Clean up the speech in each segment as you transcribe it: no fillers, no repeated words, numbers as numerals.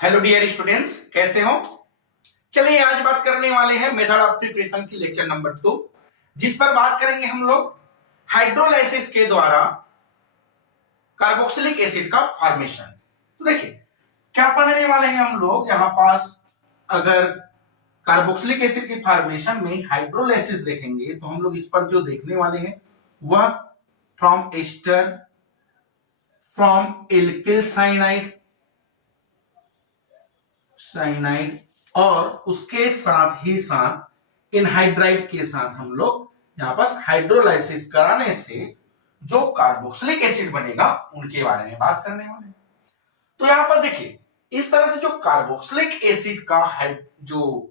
Hello dear students, कैसे हो? चलिए आज बात करने वाले हैं मेथड ऑफ प्रिपरेशन की लेक्चर नंबर 2, जिस पर बात करेंगे हम लोग हाइड्रोलाइसिस के द्वारा कार्बोक्सिलिक एसिड का फॉर्मेशन। तो देखिए क्या पढ़ने वाले हैं हम लोग यहाँ पास। अगर कार्बोक्सिलिक एसिड की फॉर्मेशन में हाइड्रोलाइसिस देखेंगे तो हम लोग इस पर जो देखने वाले हैं वह from ester, from alkyl cyanide और उसके साथ ही साथ एनहाइड्राइड के साथ हम लोग यहां पर हाइड्रोलाइसिस कराने से जो कार्बोक्सिलिक एसिड बनेगा उनके बारे में बात करने वाले हैं। तो यहां पर देखिए इस तरह से जो कार्बोक्सिलिक एसिड का जो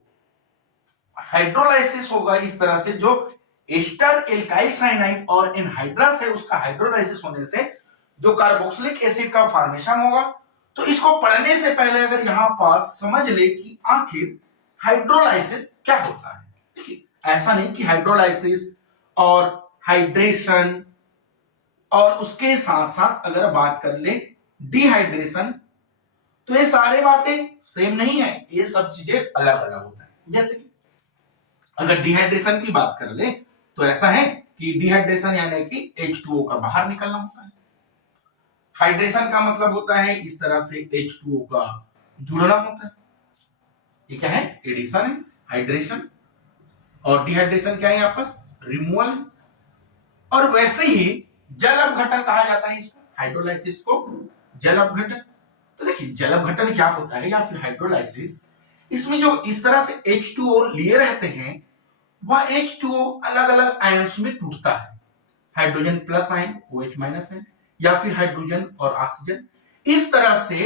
हाइड्रोलाइसिस होगा, इस तरह से जो एस्टर, एल्काइल साइनाइड और एनहाइड्रस है उसका हाइड्रोलाइसिस होने से जो कार्बोक्सिलिक एसिड का फॉर्मेशन होगा। तो इसको पढ़ने से पहले अगर यहां पास समझ ले कि आखिर हाइड्रोलाइसिस क्या होता है। देखिए ऐसा नहीं कि हाइड्रोलाइसिस और हाइड्रेशन और उसके साथ साथ अगर बात कर ले डिहाइड्रेशन, तो ये सारे बातें सेम नहीं है, ये सब चीजें अलग अलग होता है। जैसे कि अगर डिहाइड्रेशन की बात कर ले तो ऐसा है कि डिहाइड्रेशन यानी कि H2O का बाहर निकलना होता है। हाइड्रेशन का मतलब होता है इस तरह से H2O का जुड़ना होता है। ये क्या है? एडिशन है, हाइड्रेशन। और डिहाइड्रेशन क्या है? यहाँ पर रिमूवल है। और वैसे ही जल अपघटन कहा जाता है इसको, हाइड्रोलाइसिस को जल अपघटन। तो देखिए जल अपघटन क्या होता है या फिर हाइड्रोलाइसिस, इसमें जो इस तरह से H2O लिए रहते हैं वह H2O अलग अलग आयन्स में टूटता है। Hydrogen plus ion OH minus है, या फिर हाइड्रोजन और ऑक्सीजन। इस तरह से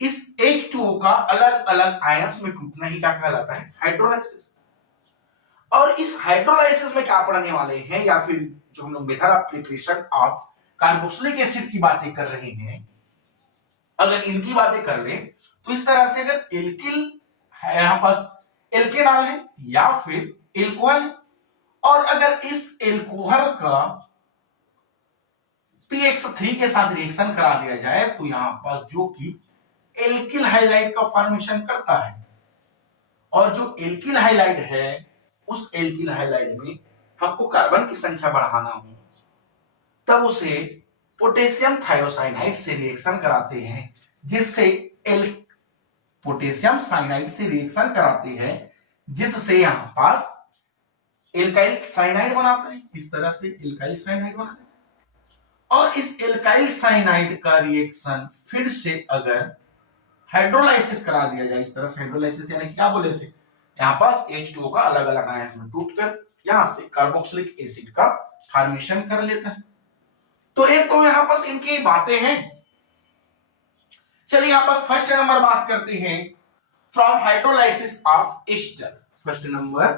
इस H2O का अलग अलग आयन्स में टूटना ही क्या कहलाता है? हाइड्रोलाइसिस। और इस हाइड्रोलाइसिस में क्या पढ़ने वाले हैं, या फिर जो हम लोग method of preparation of carboxylic acid की बातें कर रहे हैं, अगर इनकी बातें कर ले तो इस तरह से अगर एल्किल है, यहां पर एल्केनॉल है या फिर एल्कोहल, और अगर इस एल्कोहल का PX3 के साथ रिएक्शन करा दिया जाए तो यहां पर जो कि एल्किल हाइलाइड का फॉर्मेशन करता है। और जो एल्किल हाइलाइड है उस एल्किल हाइलाइड में हमको कार्बन की संख्या बढ़ाना हो तब उसे पोटेशियम थायोसाइनाइड से रिएक्शन कराते हैं, जिससे पोटेशियम साइनाइड से रिएक्शन कराते हैं जिससे यहां पास एल्काइल साइनाइड बनाते हैं। इस तरह से एल्काइल साइनाइड बनाते हैं। और इस एल्काइल साइनाइड का रिएक्शन फिर से अगर हाइड्रोलाइसिस करा दिया जाए, इस तरह से हाइड्रोलाइसिस यानी क्या बोले थे, यहां पास H2O का अलग अलग आयन्स में टूटकर यहां से कार्बोक्सिलिक एसिड का फॉर्मेशन कर लेता है। तो एक तो यहां पास इनकी बातें हैं। चलिए यहां पास फर्स्ट नंबर बात करते हैं from hydrolysis of ester. First number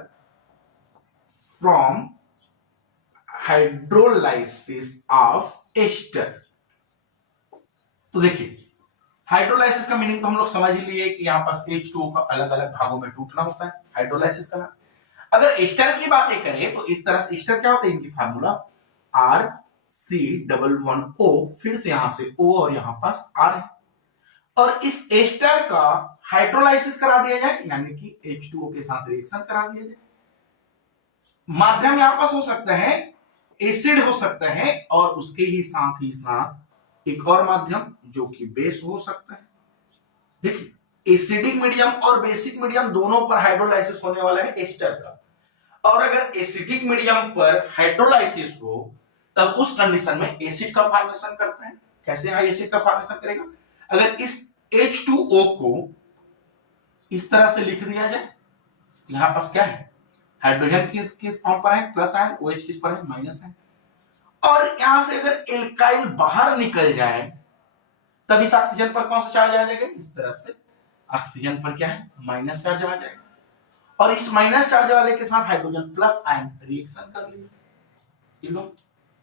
from hydrolysis of ester. तो देखिए हाइड्रोलाइसिस का मीनिंग तो हम लोग समझ ही लिए कि यहां पास H2O का अलग अलग भागों में टूटना होता है, हाइड्रोलाइसिस का। अगर एस्टर की बातें करें तो इस तरह से एस्टर क्या होता है, इनकी फार्मूला RC11O, फिर से यहां से O और यहां पास R है। और इस एस्टर का हाइड्रोलाइसिस करा दिया जाए यानी कि H2O के साथ रिएक्शन करा दिया जाए। माध्यम यहां पास हो सकता है एसिड हो सकता है, और उसके ही साथ एक और माध्यम जो कि बेस हो सकता है। देखिए एसिडिक मीडियम और बेसिक मीडियम दोनों पर हाइड्रोलाइसिस होने वाला है एस्टर का। और अगर एसिडिक मीडियम पर हाइड्रोलाइसिस हो तब उस कंडीशन में एसिड का फॉर्मेशन करता है। कैसे एसिड का फॉर्मेशन करेगा? अगर इस H2O को इस तरह से लिख दिया जाए, यहां पास क्या है, हाइड्रोजन किस फॉर्म पर है, प्लस आयन, OH किस पर है, माइनस है। और यहां से अगर एल्काइल बाहर निकल जाए तब इस ऑक्सीजन पर कौन सा चार्ज आ जाएगा, इस तरह से ऑक्सीजन पर क्या है, माइनस चार्ज आ जाएगा। और इस माइनस चार्ज वाले के साथ हाइड्रोजन प्लस आयन रिएक्शन कर लिया,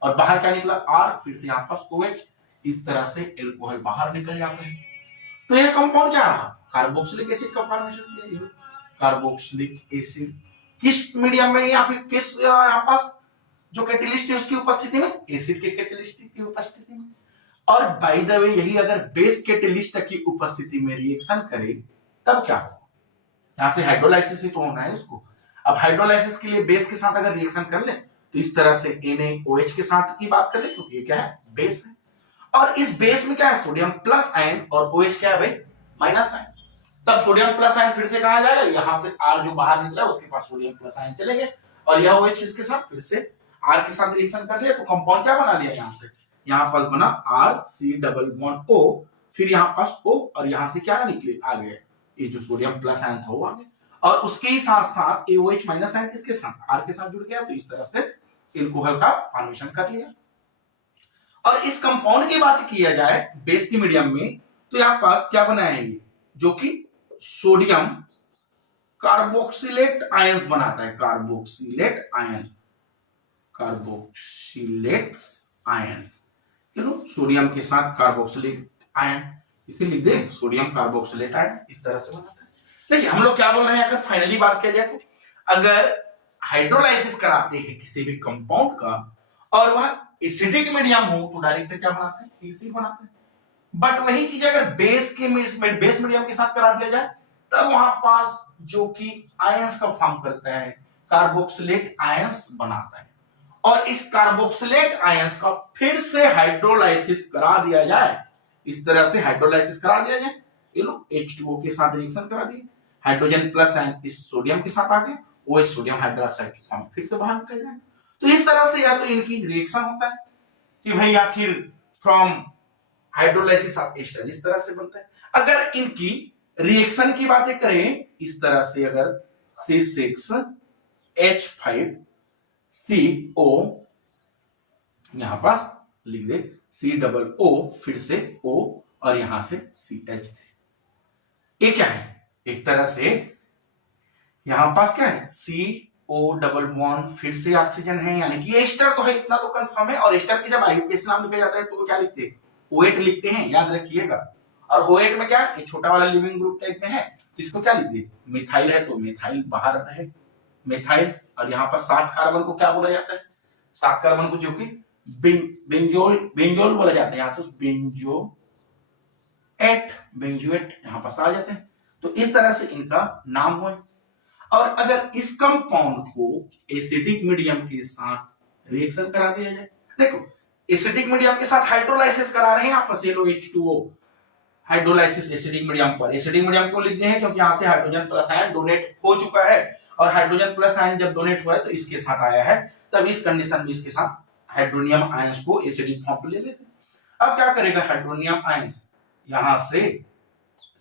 और बाहर क्या निकला, R, फिर से यहां पास OH, इस तरह से एल्कोहल बाहर निकल जाते हैं। तो यह कंपाउंड क्या रहा, कार्बोक्सिलिक एसिड का फॉर्मेशन किया। कार्बोक्सिलिक एसिड किस मीडियम में या फिर किस यहां पास जो कैटेलिस्ट है उसकी उपस्थिति में, एसिड के कैटेलिस्ट की उपस्थिति में। और बाय द वे यही अगर बेस कैटेलिस्ट की उपस्थिति में रिएक्शन करे तब क्या होगा, यहां से हाइड्रोलाइसिस ही तो होना है उसको। अब हाइड्रोलाइसिस के लिए बेस के साथ अगर रिएक्शन कर ले तो इस तरह से NaOH के साथ की बात कर ले, क्योंकि ये क्या है, बेस है। और इस बेस में क्या है, सोडियम प्लस आयन, और OH क्या है भाई, माइनस आयन। तब सोडियम प्लस आयन फिर से कहां जाएगा, यहां से R जो बाहर निकला उसके पास सोडियम प्लस आयन चलेंगे, और यह OH इसके साथ फिर से R के साथ रिएक्शन कर लिया, तो कंपाउंड क्या बना लिया, यहां से यहां पास बना RC+O, फिर यहां पास O, और यहां से क्या निकले, आ गए ये जो सोडियम प्लस आयन था वो आ गया, और उसके ही साथ साथ AOH माइनस आयन किसके साथ, R के साथ जुड़ गया, तो इस तरह से एल्कोहल का फॉर्मेशन कर लिया। और इस कंपाउंड की बात किया जाए बेस के मीडियम में, तो यहां पास क्या बना है ये, जो कि सोडियम कार्बोक्सिलेट आयंस बनाता है, carboxylate ion, carboxylate ion, sodium के साथ कार्बोक्सिलेट आयन, इसे लिख दे सोडियम कार्बोक्सिलेट आयन, इस तरह से बनाता है। देखिए हम लोग क्या बोल रहे हैं, अगर फाइनली बात किया जाए तो अगर हाइड्रोलाइसिस कराते हैं किसी भी कंपाउंड का और वह एसिडिक मीडियम हो तो डायरेक्ट क्या बनाते हैं, एसिड बनाते हैं। बट वही चीज अगर बेस मीडियम के साथ करा दिया जाए तब वहां पास जो कि आयंस का फॉर्म करता है, कार्बोक्सिलेट आयंस बनाता है, और इस कार्बोक्सिलेट आयंस का फिर से हाइड्रोलाइसिस करा दिया जाए, इस तरह से हाइड्रोलाइसिस करा दिया जाए, ये लो H2O के साथ रिएक्शन करा दिए, हाइड्रोजन प्लस आयन इस सोडियम के साथ आ गए, OH सोडियम हाइड्रोक्साइड के फॉर्म फिर से बाहर निकल जाए। तो इस तरह से या तो इनकी रिएक्शन होता है कि भाई आखिर फ्रॉम हाइड्रोलाइसिस ऑफ एस्टर इस तरह से बनता है। अगर इनकी रिएक्शन की बातें करें इस तरह से, अगर C6H5CO यहां पास लिख दे C+O, फिर से O, और यहां से CH3, ये क्या है, एक तरह से यहां पास क्या है, CO डबल बॉन्ड, फिर से ऑक्सीजन है, यानी कि एस्टर तो है, इतना तो कंफर्म है। और एस्टर की जब आईयूपीएसी नाम लिखा जाता है तो वो क्या लिखते हैं, O8 लिखते हैं, याद रखिएगा। और O8 में क्या, ये छोटा वाला लिविंग ग्रुप टाइप में है, तो इसको क्या लिखते हैं, मिथाइल है तो मिथाइल बाहर है, मिथाइल। और यहाँ पर 7 कार्बन को क्या बोला जाता है, 7 कार्बन को जो कि बेंजोल बोला जाता है, यहाँ से बेंजोएट यहाँ पास आ जाते हैं। तो इस तरह से इनका नाम हुआ। और अगर इस कंपाउंड को एसिडिक मीडियम के साथ रिएक्शन करा दिया जाए, देखो एसिडिक मीडियम के साथ हाइड्रोलाइसिस करा रहे हैं आप, H2O हाइड्रोलाइसिस एसिडिक मीडियम पर। एसिडिक मीडियम क्यों लिखते हैं, क्योंकि यहां से हाइड्रोजन प्लस आयन डोनेट हो चुका है, और हाइड्रोजन प्लस आयन जब डोनेट हुआ है तो इसके साथ आया है, तब इस कंडीशन में इसके साथ हाइड्रोनियम आयंस को एसिडिक फॉर्म पे ले लेते हैं। अब क्या करेगा, हाइड्रोनियम आयंस यहां से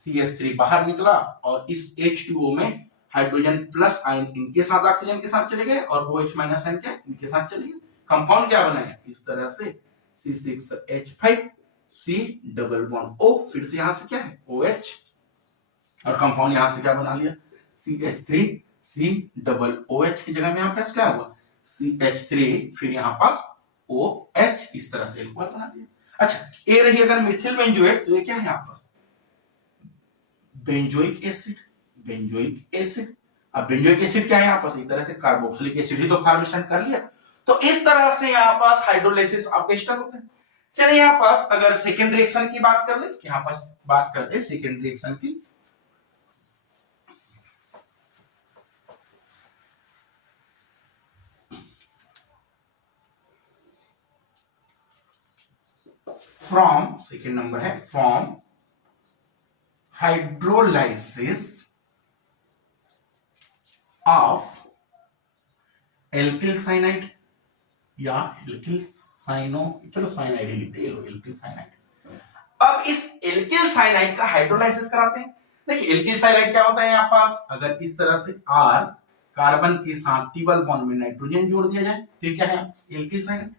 CH3 बाहर निकला, और इस H2O में हाइड्रोजन प्लस आयन इनके साथ ऑक्सीजन के साथ चले गए, और OH माइनस आयन क्या इनके साथ चले गए। कंपाउंड क्या बना है, इस तरह से C6H5C+O, फिर से यहां से क्या है OH, और कंपाउंड यहां से क्या बना लिया, CH3C+OH की जगह में यहां पे क्या हुआ, CH3, फिर यहां पास OH, इस तरह से एल्कोहल बना दिया। अच्छा, ये रही अगर मिथिल बेंजोएट, तो ये क्या है यहां पास, बेंजोइक एसिड, बेंजोइक एसिड। अब बेंजोइक एसिड क्या है यहां पास, एक तरह से कार्बोक्सिलिक एसिड ही तो फॉर्मेशन कर लिया। तो इस तरह से यहां पास हाइड्रोलाइसिस आपका स्टार्ट होता है। चलिए यहां पास अगर सेकेंड रिएक्शन की बात कर ले, यहां पास बात करते हैं सेकेंड रिएक्शन की। फ्रॉम, सेकेंड नंबर है from hydrolysis of alkyl cyanide या एल्किल साइनो, चलो साइनाइड ही लिखते हैं, एल्किल साइनाइड। अब इस एल्किल साइनाइड का हाइड्रोलाइसिस कराते हैं। देखिए एल्किल साइनाइड क्या होता है, यहां पास अगर इस तरह से R कार्बन के साथ ट्रिपल बॉन्ड में नाइट्रोजन जोड़ दिया जाए तो क्या है एल्किल साइनाइड।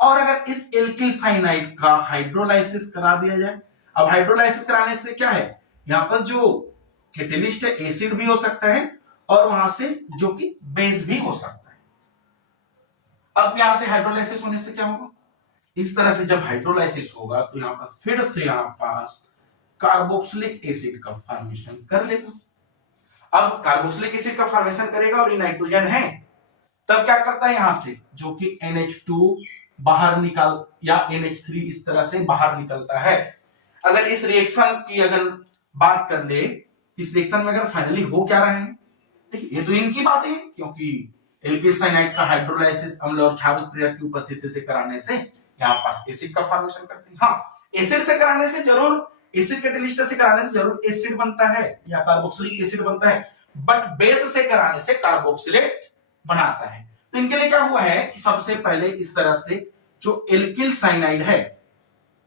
और अगर इस एल्किल साइनाइड का हाइड्रोलाइसिस करा दिया जाए, अब हाइड्रोलाइसिस कराने से क्या है, यहां पर जो कैटेलिस्ट है एसिड भी हो सकता है, और वहां से जो कि बेस भी हो सकता है। अब यहां से हाइड्रोलाइसिस होने से क्या होगा, इस तरह से जब हाइड्रोलाइसिस होगा तो यहां पास फिर से यहां पास कार्बोक्सिलिक एसिड का फॉर्मेशन कर लेगा। अब कार्बोक्सिलिक एसिड का फॉर्मेशन करेगा और ये नाइट्रोजन है, तब क्या करता है यहां से जो कि NH2 बाहर निकाल, या NH3 इस तरह से बाहर निकलता है। अगर इस रिएक्शन की अगर बात कर ले, इस रिएक्शन में अगर फाइनली हो क्या रहे हैं, देखिए ये तो इनकी बात है, क्योंकि एल्किल साइनाइड का हाइड्रोलाइसिस अम्ल और क्षारित प्रेरक की उपस्थिति से कराने से यहाँ पास एसिड का फॉर्मेशन करते हैं। हाँ, एसिड से कराने से जरूर, एसिड कैटलिस्ट से कराने से जरूर एसिड बनता है या कार्बोक्सिलिक एसिड बनता है, बट बेस से कराने से कार्बोक्सिलेट बनाता है। तो इनके लिए क्या हुआ है कि सबसे पहले इस तरह से जो एल्किल साइनाइड है,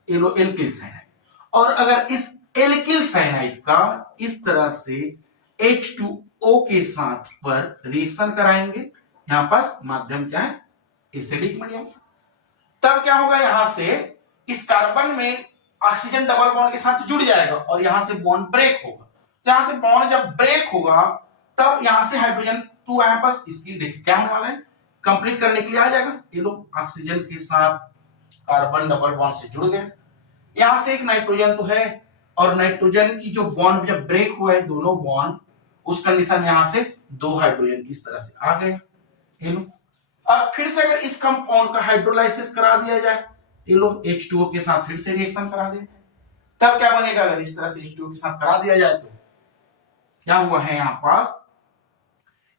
एल्किल साइनाइड, और अगर इस एल्किल साइनाइड का इस तरह से H2O के साथ पर रिएक्शन कराएंगे, यहां पर माध्यम क्या है, एसिडिक मीडियम, तब क्या होगा, यहां से इस कार्बन में ऑक्सीजन डबल बॉन्ड के साथ जुड़ जाएगा और यहां से बॉन्ड ब्रेक होगा। तो यहां से बॉन्ड जब ब्रेक होगा तब यहां से हाइड्रोजन 2 आया, बस इसकी देखिए क्या होने वाला है, कंप्लीट करने के लिए आ जाएगा। ये लोग ऑक्सीजन के साथ कार्बन डबल बॉन्ड से जुड़ गए, यहां से एक नाइट्रोजन तो है, और नाइट्रोजन की जो बॉन्ड जब ब्रेक हुआ है दोनों बॉन्ड, उस कंडीशन में यहां से 2 हाइड्रोजन इस तरह से आ गए। ये लो, अब फिर से अगर इस कंपाउंड का हाइड्रोलाइसिस करा दिया जाए, ये लो H2O के साथ फिर से रिएक्शन करा दिया जाए, तब क्या बनेगा, अगर इस तरह से H2O के साथ करा दिया जाए तो क्या हुआ है यहां पास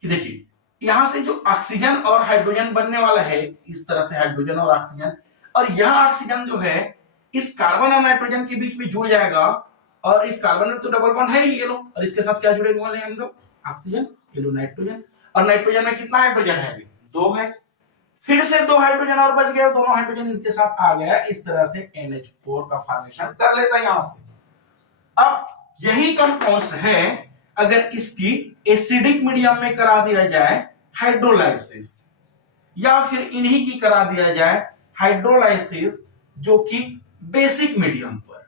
कि देखिए यहां से जो ऑक्सीजन और हाइड्रोजन बनने वाला है, इस तरह से हाइड्रोजन और ऑक्सीजन, और यह ऑक्सीजन जो है इस कार्बन और नाइट्रोजन के बीच में जुड़ जाएगा, और इस कार्बन में तो डबल बॉन्ड है ही, ये लो, और इसके साथ क्या जुड़ेंगे वाले हम लोग, ऑक्सीजन, ये लो नाइट्रोजन, और नाइट्रोजन में कितना हाइड्रोजन है अभी, 2 है, फिर से 2 हाइड्रोजन और बच गए, दोनों हाइड्रोजन इनके साथ आ गया, इस तरह से NH4 का फॉर्मेशन कर लेता है यहां से। अब यही कंपाउंड्स है, अगर इसकी एसिडिक मीडियम में करा दिया जाए हाइड्रोलाइसिस, या फिर इन्हीं की करा दिया जाए हाइड्रोलाइसिस जो कि बेसिक मीडियम पर।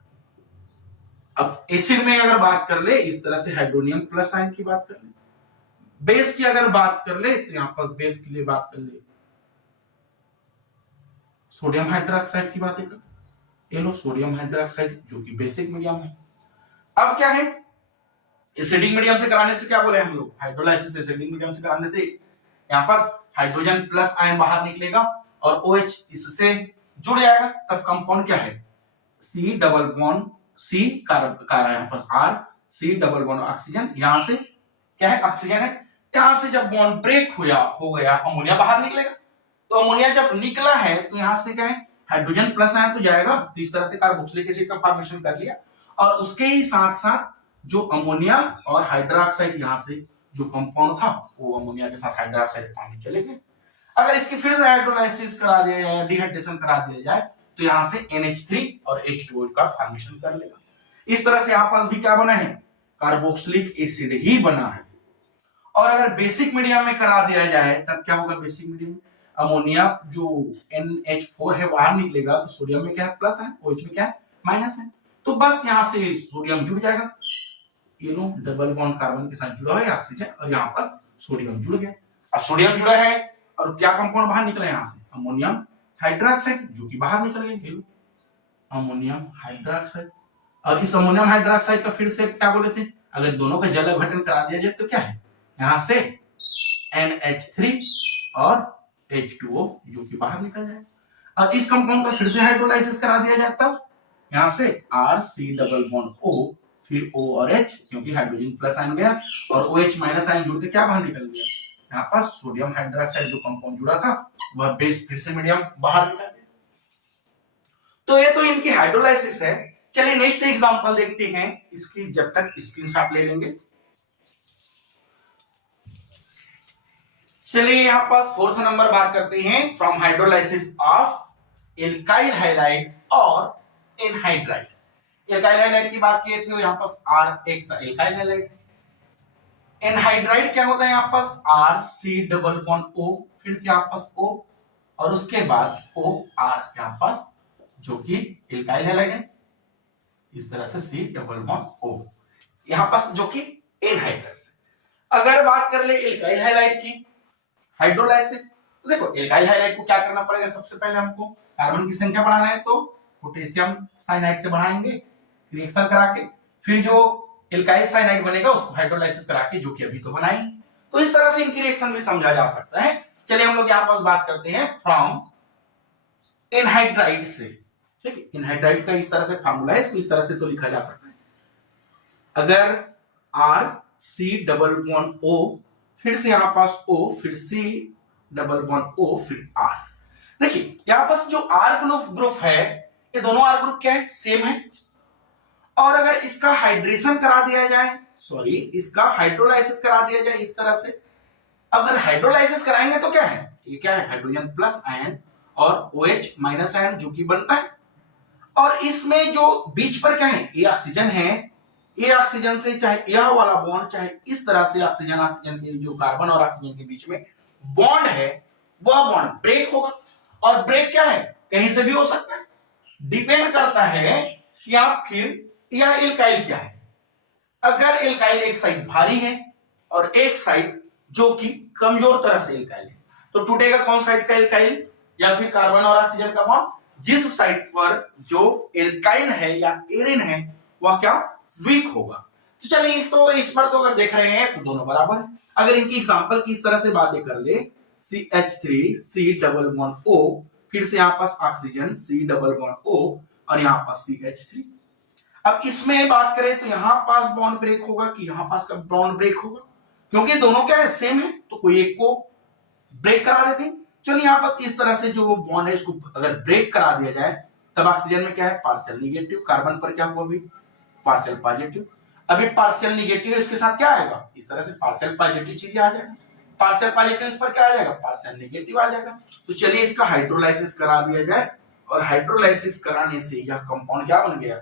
अब एसिड में अगर बात कर ले, इस तरह से हाइड्रोनियम प्लस आयन की बात कर ले, बेस की अगर बात कर ले तो यहां पर बेस के लिए बात कर ले सोडियम हाइड्रोक्साइड की बात है, ये लो सोडियम हाइड्रोक्साइड जो कि बेसिक मीडियम है। अब क्या है, एसिडिक मीडियम से कराने से क्या बोले हम लोग, हाइड्रोलाइसिस एसिडिक मीडियम से कराने से यहां पर हाइड्रोजन प्लस आयन बाहर निकलेगा और OH इससे जुड़ जाएगा, तब कंपाउंड क्या है, C double bond C carbon, यहां पर R, C double bond oxygen, यहां से क्या है, ऑक्सीजन है, यहां से जब बॉन्ड ब्रेक हो गया अमोनिया बाहर निकलेगा, तो अमोनिया जब निकला है तो यहां से क्या है, हाइड्रोजन प्लस आयन तो जाएगा, तो इस तरह से कार्बोक्सिलिक एसिड का फॉर्मेशन कर लिया, और उसके ही साथ साथ जो अमोनिया और हाइड्रोक्साइड यहां से जो कंपाउंड था वो अमोनिया के साथ हाइड्रोक्साइड पानी चले गए। अगर इसकी फिर से हाइड्रोलाइसिस करा दिया जाए, डिहाइड्रेशन करा दिया जाए, तो यहां से NH3 और H2O का फॉर्मेशन कर लेगा। इस तरह से यहां पास भी क्या बना है, कार्बोक्सिलिक एसिड ही बना है। और अगर बेसिक मीडियम में करा दिया जाए तब क्या होगा, बेसिक मीडियम में अमोनिया जो NH4 है बाहर निकलेगा, तो सोडियम में क्या है प्लस है, OH में क्या है माइनस है, तो बस यहां से सोडियम जुड़ जाएगा, ये लो डबल बॉन्ड कार्बन के साथ जुड़ा है ऑक्सीजन, और यहाँ पर सोडियम जुड़ गया। अब सोडियम जुड़ा है और क्या कंपाउंड बाहर निकला यहां से, अमोनियम हाइड्रोक्साइड जो कि बाहर निकल गया, अमोनियम हाइड्रोक्साइड। और इस अमोनियम हाइड्रोक्साइड का फिर से क्या बोले थे, अगर दोनों का जल अपघटन करा दिया जाए तो क्या है, यहां से NH3 और H2O जो कि बाहर निकल जाए, और इस कंपाउंड का फिर से हाइड्रोलाइसिस करा दिया जाए तब यहां से R C double bond O, फिर O और H, क्योंकि हाइड्रोजन प्लस आयन गया और OH माइनस आयन जुड़ के क्या बाहर निकल गया, यहाँ पर सोडियम हाइड्रोक्साइड जो कंपाउंड जुड़ा था वह बेस फिर से मीडियम बाहर निकल गया। तो ये तो इनकी हाइड्रोलाइसिस है। चलिए नेक्स्ट एग्जांपल देखते हैं, इसकी जब तक स्क्रीनशॉट ले लेंगे। चलिए यहां पर 4th नंबर बात करते हैं, from hydrolysis of alkyl halide और एनहाइड्राइड। एल्काइल हैलाइड की बात किए थे, यहां पर R एल्काइल हैलाइड, एनहाइड्राइड क्या होता है यहाँ पास R C double bond O, फिर से यहाँ पास O, और उसके बाद O R यहाँ पास जो कि एल्काइल हैलाइड है, इस तरह से C डबल बॉन्ड O यहाँ पास जो कि एनहाइड्रस है। अगर बात कर ले एल्काइल हैलाइड की हाइड्रोलाइसिस, तो देखो एल्काइल हैलाइड को क्या करना पड़ेगा, सबसे पहले हमको कार्बन की संख्या बढ़ाना है तो पोटेशियम साइनाइड से बढ़ाएंगे रिएक्शन करा के, फिर जो एल्काइल साइनाइड बनेगा उसको हाइड्रोलाइसिस करा के, जो कि अभी तो बनाई। तो इस तरह से इनकी रिएक्शन भी समझा जा सकता है। चलिए हम लोग यहाँ पास बात करते हैं फ्रॉम एनहाइड्राइड से। ठीक है, एनहाइड्राइड का इस तरह से फार्मूला है, इसको इस तरह से तो लिखा जा सकता है, अगर R C double bond O, फिर से यहां पास ओ, फिर सी डबल बॉन्ड ओ, फिर आर। देखिए यहां पास जो आर ग्रुप है, ये दोनों आर ग्रुप क्या है, सेम है। और अगर इसका हाइड्रेशन करा दिया जाए, सॉरी इसका हाइड्रोलाइसिस करा दिया जाए इस तरह से, अगर हाइड्रोलाइसिस कराएंगे तो क्या है, ये क्या है, हाइड्रोजन प्लस आयन और OH माइनस आयन जो कि बनता है। और इसमें जो बीच पर क्या है, ये ऑक्सीजन है, ये ऑक्सीजन से चाहे यह वाला बॉन्ड, चाहे इस तरह से ऑक्सीजन ऑक्सीजन के जो कार्बन और ऑक्सीजन के बीच में बॉन्ड है, वह बॉन्ड ब्रेक होगा। और ब्रेक क्या है, कहीं से भी हो सकता है, डिपेंड करता है कि आखिर यह एल्काइल क्या है। अगर एल्काइल एक साइड भारी है और एक साइड जो कि कमजोर तरह से एल्काइल है, तो टूटेगा कौन साइड का एल्काइल, या फिर कार्बन और ऑक्सीजन का बॉन्ड, जिस साइड पर जो एल्काइल है या एरिन है वह क्या, वीक होगा। तो चलिए इस पर तो अगर देख रहे हैं तो दोनों बराबर है। अगर इनकी एग्जांपल की इस तरह से बातें कर ले, CH3 C double bond O, फिर से यहां पास oxygen C double bond O और यहां पास CH3। अब इसमें बात करें तो यहां पास बॉन्ड ब्रेक होगा कि यहां पास का बॉन्ड ब्रेक होगा, क्योंकि दोनों क्या है, सेम है, तो कोई एक को ब्रेक करा देते हैं। चलिए यहां पास इस तरह से जो बॉन्ड है इसको अगर ब्रेक करा दिया जाए, तब ऑक्सीजन में क्या है, पार्शियल निगेटिव, कार्बन पर क्या हुआ भी, पार्शियल पॉजिटिव। अभी पार्शियल निगेटिव इसके साथ क्या आएगा, इस तरह से पार्शियल पॉजिटिव चीजें आ जाएगा, पार्शियल पॉजिटिव इस पर क्या आ जाएगा, पार्शियल निगेटिव आ जाएगा। तो चलिए इसका हाइड्रोलाइसिस करा दिया जाए, और हाइड्रोलाइसिस कराने से यह कंपाउंड क्या बन गया,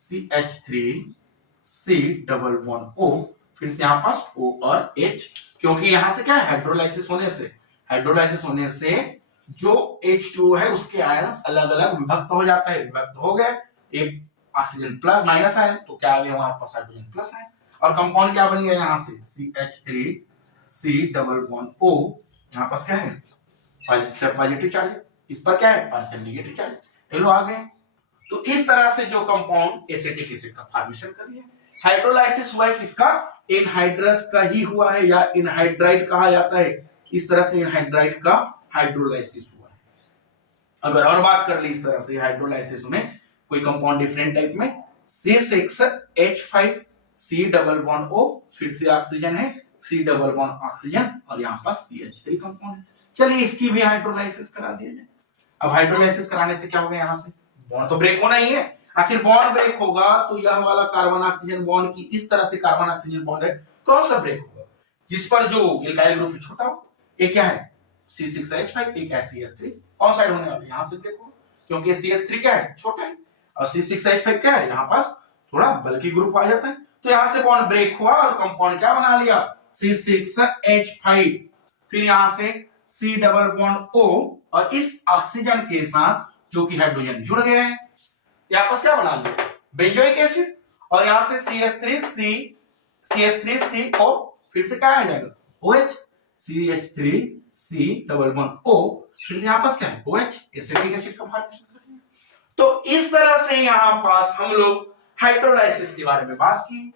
CH3C डबल बॉन्ड O, फिर से यहां पास O और H, क्योंकि यहां से क्या है, हाइड्रोलाइसिस होने से जो H2O है उसके आयंस अलग अलग विभक्त हो जाता है, विभक्त हो गए, एक ऑक्सीजन प्लस माइनस आयन, तो क्या आ गया वहां पास हाइड्रोजन प्लस आयन, और कंपाउंड क्या बन गया यहां से, CH3C डबल बॉन्ड O, यहां पास क्या है, पॉजिटिव चार्ज, इस पर क्या है, पार्शियल निगेटिव चार्ज, ये आ गए। तो इस तरह से जो कंपाउंड एसिटिक एसिड का फॉर्मेशन कर लिया। हाइड्रोलाइसिस हुआ है किसका, एनहाइड्रस का ही हुआ है, या एनहाइड्राइड कहा जाता है, इस तरह से एनहाइड्राइड का हाइड्रोलाइसिस हुआ है। अगर और बात कर ली इस तरह से हाइड्रोलाइसिस में कोई कंपाउंड डिफरेंट टाइप में, C6H5C डबल बॉन्ड O, फिर से ऑक्सीजन है, C डबल बॉन्ड ऑक्सीजन, और यहां पर CH3 कंपाउंड है। चलिए इसकी भी हाइड्रोलाइसिस करा दिया जाए। अब हाइड्रोलाइसिस कराने से क्या होगा, यहां से बॉन्ड तो ब्रेक होना ही है, आखिर बॉन्ड ब्रेक होगा तो यह वाला कार्बन ऑक्सीजन बॉन्ड की इस तरह से कार्बन ऑक्सीजन बॉन्ड है, कौन सा ब्रेक होगा, जिस पर जो एल्काइल ग्रुप छोटा हो, एक क्या है C6H5, एक है CH3, कौन साइड होने वाला है, यहां से ब्रेक होगा, क्योंकि CH3 क्या है, छोटा है, और C6H5 क्या है, यहां पास थोड़ा बल्कि ग्रुप आ जाता है, तो यहां से बॉन्ड ब्रेक हुआ और कंपाउंड क्या बना लिया, C6H5, फिर यहां से C डबल बॉन्ड O, और इस ऑक्सीजन के साथ जो कि हाइड्रोजन जुड़ गए हैं, यहां पर क्या बना लिया, बेंजोइक एसिड, और यहां से CH3CO, फिर से क्या आ जाएगा, OH, CH3C double bond O, फिर से यहां पास क्या है, OH, एसिटिक एसिड का फॉर्मेशन कर लिया। तो इस तरह से यहां पास हम लोग हाइड्रोलाइसिस के बारे में बात की।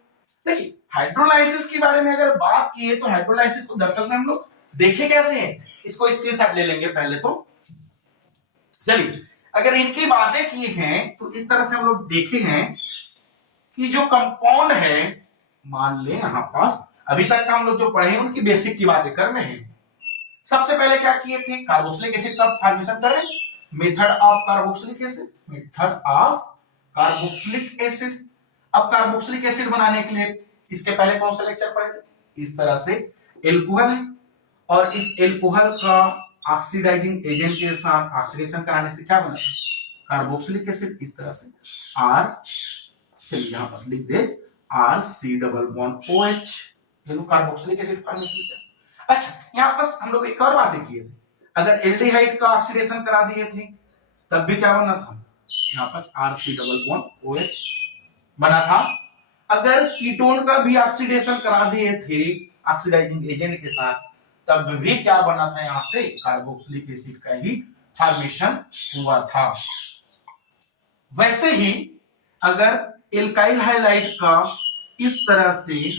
देखिए हाइड्रोलाइसिस के बारे में अगर बात की है तो हाइड्रोलाइसिस को दरअसल में हम लोग देखे कैसे हैं, इसको स्क्रीनशॉट ले लेंगे पहले तो। चलिए अगर इनकी बातें की हैं तो इस तरह से हम लोग देखे हैं कि जो कंपाउंड है, मान ले यहां पास अभी तक हम लोग जो पढ़े हैं उनकी बेसिक की बातें कर रहे हैं। सबसे पहले क्या किए थे, कार्बोक्सिलिक एसिड का फॉर्मेशन कर रहे हैं, method of carboxylic acid, method of carboxylic acid. अब कार्बोक्सिलिक एसिड बनाने के लिए इसके पहले कौन सा लेक्चर पढ़े थे, इस तरह से एल्कोहल है, और इस एल्कोहल का ऑक्सीडाइजिंग एजेंट के साथ ऑक्सीडेशन कराने से क्या बना, कार्बोक्सिलिक एसिड, इस तरह से R, चलिए यहां पर लिख दे RC डबल बॉन्ड OH, ये कार्बोक्सिलिक एसिड फॉर्मेशन किया। अच्छा यहां पर हम लोग एक और बातें किए थे, अगर एल्डिहाइड का ऑक्सीडेशन करा दिए थे तब भी क्या बना था, यहां पर RC डबल बॉन्ड OH बना था। अगर कीटोन का भी ऑक्सीडेशन करा दिए थे ऑक्सीडाइजिंग एजेंट के साथ, तब भी क्या बना था, यहां से कार्बोक्सिलिक एसिड का ही फॉर्मेशन हुआ था। वैसे ही अगर एल्काइल हाइलाइड का इस तरह से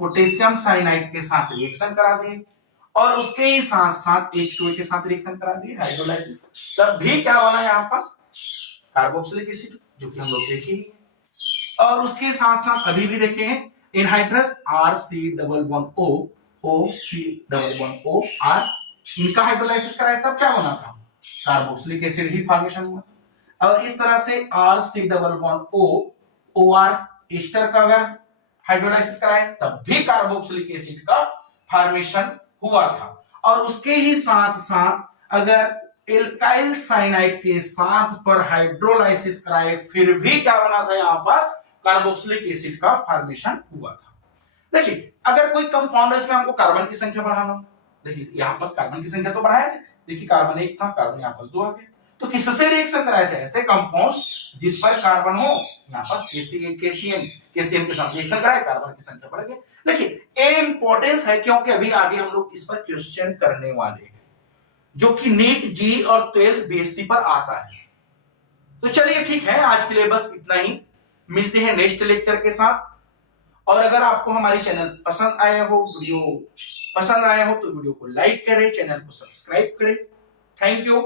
पोटेशियम साइनाइड के साथ रिएक्शन करा दिए और उसके ही साथ साथ H2A के साथ रिएक्शन करा दिए हाइड्रोलाइसिस, तब भी क्या बना यहाँ पास कार्बोक्सिलिक एसिड, जो कि हम लोग देखे ही। और उसके साथ साथ अभी भी देखे हैं एनहाइड्रस RC++O OC++O R, इनका हाइड्रोलाइसिस कराया तब क्या बना था कार्बोक्सिलिक एसिड ही फॉर्मेशन हुआ। और इस तरह से RC++O OR एस्टर का अगर हाइड्रोलाइसिस कराए तब भी कार्बोक्सिलिक एसिड का फॉर्मेशन हुआ था। और उसके ही साथ साथ अगर एल्काइल साइनाइड के साथ पर हाइड्रोलाइसिस कराए फिर भी क्या बना था यहाँ पर कार्बोक्सिलिक एसिड का फॉर्मेशन हुआ था। देखिए अगर कोई कंपाउंड है इसमें हमको कार्बन की संख्या बढ़ाना, देखिए यहाँ पर कार्बन की संख्या तो बढ़ाए थे, देखिए कार्बन 1 था, कार्बन यहाँ पर 2 आ गए, तो किससे रिएक्शन कराए थे ऐसे कंपाउंड जिस पर कार्बन हो, यहाँ पर KCN के साथ रिएक्शन कराए, कार्बन की संख्या बढ़ गई। देखिए ये इंपॉर्टेंस है क्योंकि अभी आगे हम लोग इस पर क्वेश्चन करने वाले हैं जो कि नीट जी और 12th BSc पर आता है। तो चलिए ठीक है, आज के लिए बस इतना ही, मिलते हैं नेक्स्ट लेक्चर के साथ। और अगर आपको हमारी चैनल पसंद आया हो, वीडियो पसंद आया हो तो वीडियो को लाइक करें, चैनल को सब्सक्राइब करें। Thank you.